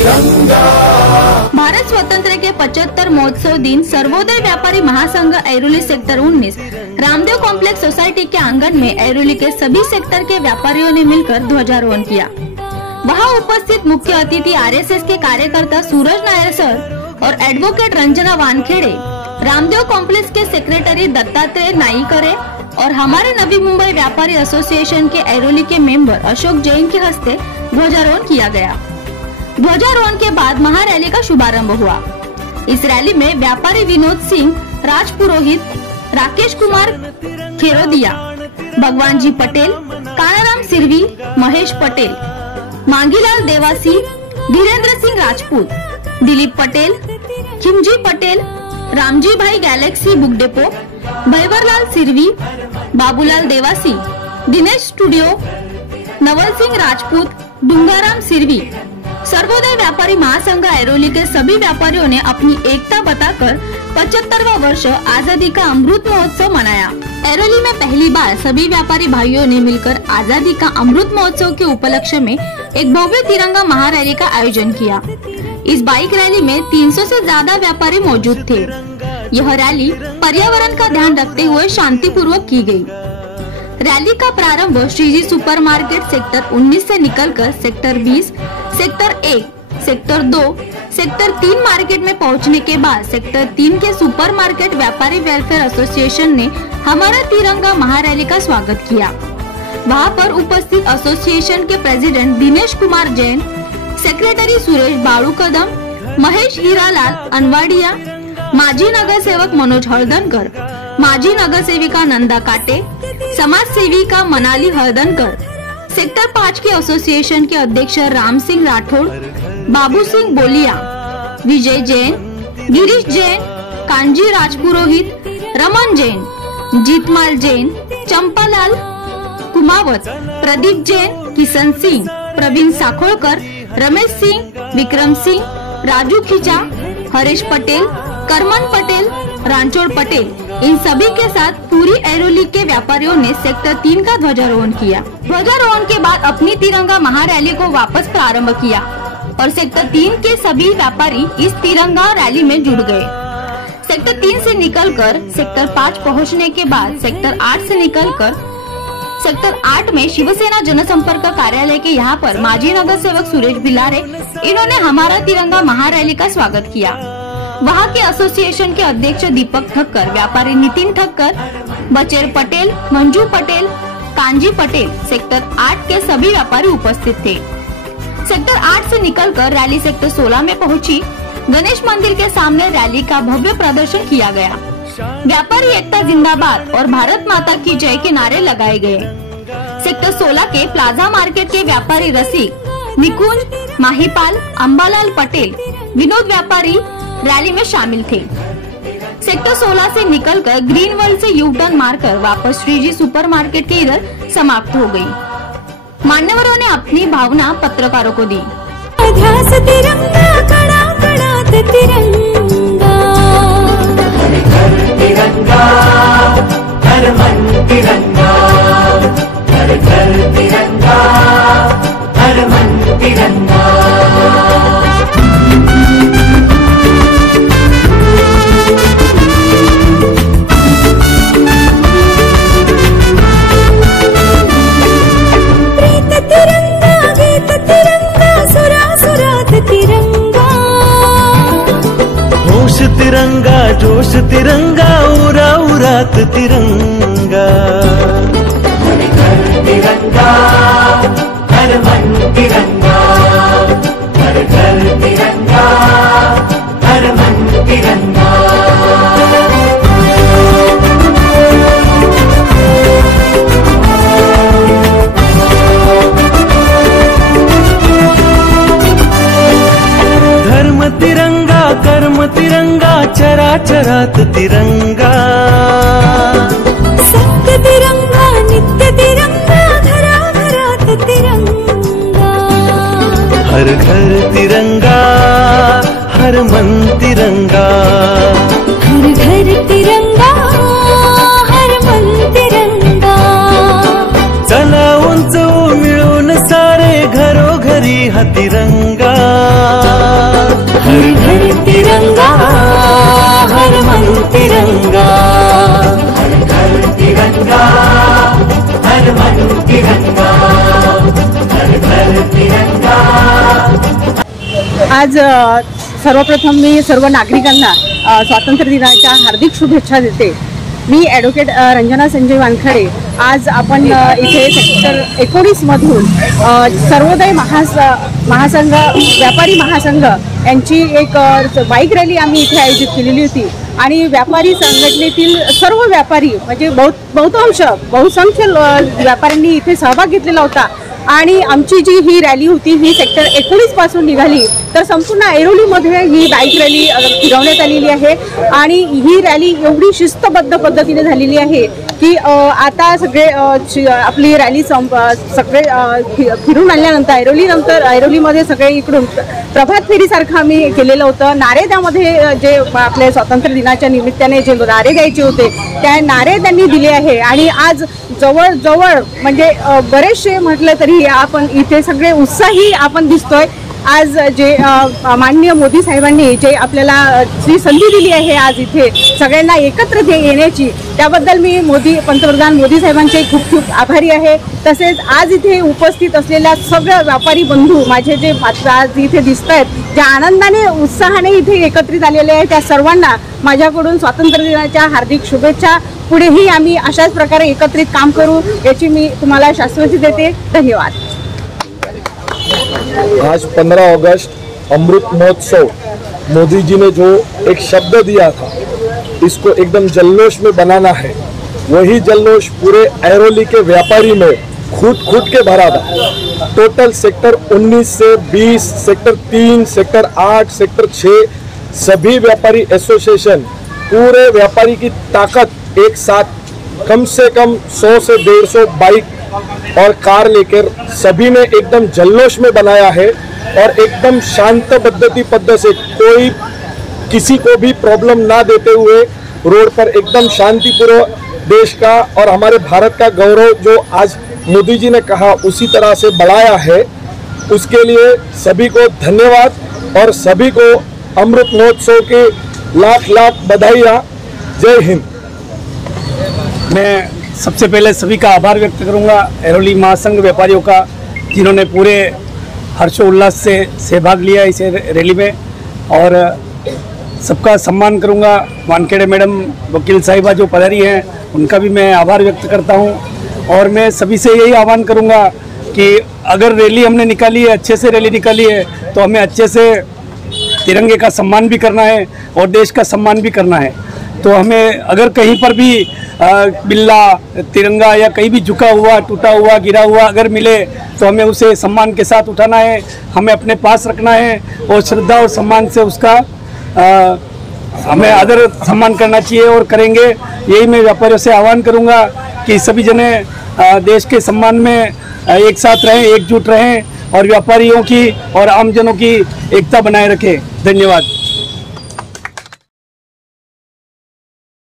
भारत स्वतंत्र के 75 महोत्सव दिन Sarvodaya Vyapari Mahasangh Airoli sector 19 Ramdev complex society के आंगन में ऐरोली के सभी सेक्टर के व्यापारियों ने मिलकर ध्वजारोहण किया। वहां उपस्थित मुख्य अतिथि आरएसएस के कार्यकर्ता सूरज नायर सर और एडवोकेट रंजना वानखेड़े, रामदेव कॉम्प्लेक्स के सेक्रेटरी दत्तात्रेय नाईकरे और हमारे नवी मुंबई व्यापारी एसोसिएशन के ऐरोली के मेंबर अशोक जैन के हस्ते ध्वजारोहण किया गया। ध्वजारोहण के बाद महारैली का शुभारंभ हुआ। इस रैली में व्यापारी विनोद सिंह, राज पुरोहित, राकेश कुमार खेरोदिया, भगवान ji Patel, Kanaram Sirvi, Mahesh Patel, Mangilal Dewasi, Dhirendra Singh Rajput, Dilip Patel, Khimji Patel, Ramji Bhai Galaxy book depot, Bhanwarlal Sirvi, Babulal Dewasi, Dinesh studio, Naval Singh Rajput, Dungaram Sirvi, Sarvodaya Vyapari Mahasangh Airoli के सभी व्यापारियों ने अपनी एकता बताकर 75वां वर्ष आजादी का अमृत महोत्सव मनाया। ऐरोली में पहली बार सभी व्यापारी भाइयों ने मिलकर आजादी का अमृत महोत्सव के उपलक्ष्य में एक भव्य तिरंगा महारैली का आयोजन किया। इस बाइक रैली में 300 से ज्यादा व्यापारी मौजूद थे। यह रैली पर्यावरण का ध्यान रखते हुए शांतिपूर्वक की गई। रैली का प्रारंभ श्रीजी सुपरमार्केट सेक्टर 19 से निकलकर sector 20, sector 1, sector 2, sector 3 market में पहुंचने के बाद सेक्टर 3 के सुपरमार्केट व्यापारी वेलफेयर एसोसिएशन ने हमारा तिरंगा महारैली का स्वागत किया। वहां पर उपस्थित एसोसिएशन के प्रेसिडेंट दिनेश कुमार जैन, सेक्रेटरी सुरेश बाळू कदम, महेश हीरालाल अनवाडिया, माजी नगर सेवक मनोज हळदनकर, माजी नगर सेविका नंदा काटे, समाज सेविका मनाली हळदनकर, सेक्टर 5 के एसोसिएशन के अध्यक्ष राम सिंह राठौड़, बाबू सिंह बोलिया, विजय जैन, गिरीश जैन, कांजी राजपुरोहित, रमन जैन, जीतमाल जैन, चंपालाल कुमावत, प्रदीप जैन, किशन सिंह, प्रवीण साखोळकर, रमेश सिंह, विक्रम सिंह, राजू खिचा, हरेश पटेल, करमन पटेल, रांचोड़ पटेल, इन सभी के साथ पूरी ऐरोली के व्यापारियों ने सेक्टर 3 का ध्वजारोहण किया। ध्वजारोहण के बाद अपनी तिरंगा महारैली को वापस प्रारंभ किया और सेक्टर 3 के सभी व्यापारी इस तिरंगा रैली में जुड़ गए। सेक्टर 3 से निकलकर सेक्टर 5 पहुंचने के बाद सेक्टर 8 से निकलकर सेक्टर 8 में शिवसेना जनसंपर्क कार्यालय के यहाँ पर माजी नगर सेवक सुरेश भिलारे, इन्होंने हमारा तिरंगा महारैली का स्वागत किया। वहाँ के एसोसिएशन के अध्यक्ष दीपक ठक्कर, व्यापारी नितिन ठक्कर, बचेर पटेल, मंजू पटेल, कांजी पटेल, सेक्टर 8 के सभी व्यापारी उपस्थित थे। सेक्टर 8 से निकलकर रैली सेक्टर 16 में पहुंची। गणेश मंदिर के सामने रैली का भव्य प्रदर्शन किया गया। व्यापारी एकता जिंदाबाद और भारत माता की जय के नारे लगाए गए। सेक्टर 16 के प्लाजा मार्केट के व्यापारी रसिक, निकुंज, माहीपाल, अंबालाल पटेल, विनोद व्यापारी रैली में शामिल थे। सेक्टर 16 से निकलकर ग्रीन वर्ल्ड से यू टर्न मारकर वापस श्रीजी सुपरमार्केट के इधर समाप्त हो गई। मान्यवरों ने अपनी भावना पत्रकारों को दी। तिरंगा, हर मन तिरंगा, हर घर तिरंगा, हर मन तिरंगा। तिरंगा, जोश तिरंगा, उरा उरात तिरंगा, हर घर तिरंगा, हर मन तिरंगा, हर घर तिरंगा, हर मन तिरंगा। धर्म तिरंगा, कर्म तिरंगा, चराचरात तिरंगा, सत्य तिरंगा, नित्य तिरंगा, घरा घरात तिरंगा, हर घर तिरंगा, हर मन तिरंगा, हर घर तिरंगा, हर मन तिरंगा। चला उंच मिळून सारे घरोघरी हा तिरंगा। हर घर तिरंगा, हर मन तिरंगा, हर घर तिरंगा, हर मन तिरंगा, हर घर तिरंगा। आज सर्वप्रथम मी सर्व नागरिकांना स्वातंत्र्य दिनाच्या हार्दिक शुभेच्छा देते। मी ॲडव्होकेट रंजना संजय वानखडे। आज आपण इथे सेक्टर 19 मधून सर्वोदय महासंघ व्यापारी महासंघ यांची एक बाईक रॅली आम्ही इथे आयोजित केलेली होती आणि व्यापारी संघटनेतील सर्व व्यापारी म्हणजे बहुसंख्य व्यापाऱ्यांनी इथे सहभाग घेतलेला होता आणि आमची जी ही रॅली होती ही सेक्टर 19 पासून निघाली तर संपूर्ण ऐरोलीमध्ये ही बाईक रॅली फिरवण्यात आलेली आहे आणि ही रॅली एवढी शिस्तबद्ध पद्धतीने झालेली आहे की आता सगळे आपली रॅली सगळे फिरून आल्यानंतर ऐरोलीमध्ये सगळे इकडून प्रभात फेरीसारखं आम्ही केलेलं होतं। नारे त्यामध्ये जे आपल्या स्वातंत्र्य दिनाच्या निमित्ताने जे नारे द्यायचे होते त्या नारे त्यांनी दिले आहे आणि आज जवळ म्हणजे बरेचसे म्हटलं तरी आपण इथे सगळे उत्साही आपण दिसतोय। आज जे माननीय मोदी साहेबांनी जे आपल्याला जी संधी दिली आहे आज इथे सगळ्यांना एकत्र येण्याची त्याबद्दल मी पंतप्रधान मोदी साहेबांचे खूप खूप आभारी आहे। तसेच आज इथे उपस्थित असलेल्या सगळे व्यापारी बंधू माझे जे आज इथे दिसत आहेत ज्या आनंदाने उत्साहाने इथे एकत्रित आलेले आहेत त्या सर्वांना माझ्याकडून स्वातंत्र्य दिनाच्या हार्दिक शुभेच्छा। पुढेही आम्ही अशाच प्रकारे एकत्रित काम करू याची मी तुम्हाला शाश्वती देते। धन्यवाद। आज 15 अगस्त अमृत महोत्सव मोदी जी ने जो एक शब्द दिया था इसको एकदम जल्लोष में बनाना है, वही जल्लोष पूरे ऐरोली के व्यापारी में खूट के भरा था। टोटल सेक्टर 19 से 20, सेक्टर 3, सेक्टर 8, सेक्टर 6 सभी व्यापारी एसोसिएशन पूरे व्यापारी की ताकत एक साथ कम से कम 100 से 150 बाइक और कार लेकर सभी ने एकदम जल्लोष में बनाया है और एकदम शांत पद्धति से कोई किसी को भी प्रॉब्लम ना देते हुए रोड पर एकदम शांतिपूर्वक देश का और हमारे भारत का गौरव जो आज मोदी जी ने कहा उसी तरह से बढ़ाया है। उसके लिए सभी को धन्यवाद और सभी को अमृत महोत्सव के लाख लाख बधाइयाँ। जय हिंद। मैं सबसे पहले सभी का आभार व्यक्त करूंगा ऐरोली महासंघ व्यापारियों का जिन्होंने पूरे हर्षोल्लास से सहभाग लिया इस रैली में और सबका सम्मान करूंगा। वानखेड़े मैडम वकील साहिबा जो पधारी हैं उनका भी मैं आभार व्यक्त करता हूं और मैं सभी से यही आह्वान करूंगा कि अगर रैली हमने निकाली है अच्छे से रैली निकाली है तो हमें अच्छे से तिरंगे का सम्मान भी करना है और देश का सम्मान भी करना है। तो हमें अगर कहीं पर भी बिल्ला तिरंगा या कहीं भी झुका हुआ टूटा हुआ गिरा हुआ अगर मिले तो हमें उसे सम्मान के साथ उठाना है, हमें अपने पास रखना है और श्रद्धा और सम्मान से उसका हमें आदर सम्मान करना चाहिए और करेंगे। यही मैं व्यापारियों से आह्वान करूंगा कि सभी जने देश के सम्मान में एक साथ रहें, एकजुट रहें और व्यापारियों की और आमजनों की एकता बनाए रखें। धन्यवाद।